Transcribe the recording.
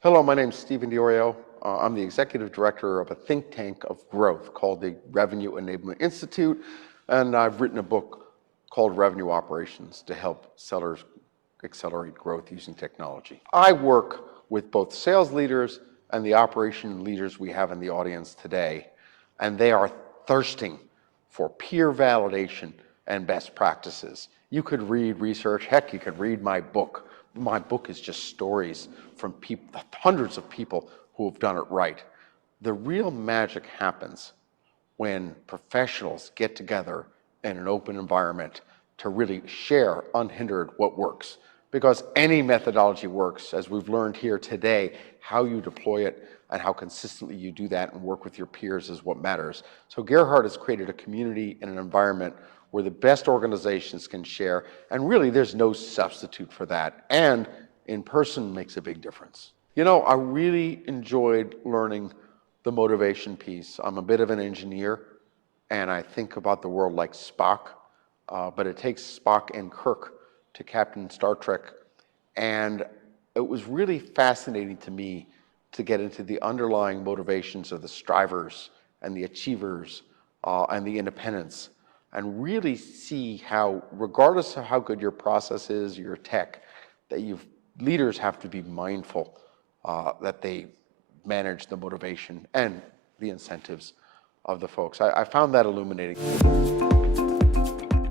Hello, my name is Stephen Diorio. I'm the executive director of a think tank of growth called the Revenue Enablement Institute, and I've written a book called Revenue Operations to help sellers accelerate growth using technology. I work with both sales leaders and the operation leaders we have in the audience today, and they are thirsting for peer validation and best practices. You could read research, heck, you could read my book. My book is just stories from hundreds of people who have done it right. The real magic happens when professionals get together in an open environment to really share unhindered what works. Because any methodology works, as we've learned here today. How you deploy it and how consistently you do that and work with your peers is what matters. So Gerhard has created a community and an environment where the best organizations can share, and really there's no substitute for that. And in person makes a big difference. You know, I really enjoyed learning the motivation piece. I'm a bit of an engineer, and I think about the world like Spock, but it takes Spock and Kirk to Captain Star Trek, and it was really fascinating to me to get into the underlying motivations of the strivers and the achievers and the independents, and really see how, regardless of how good your process is, your tech, that leaders have to be mindful that they manage the motivation and the incentives of the folks. I found that illuminating.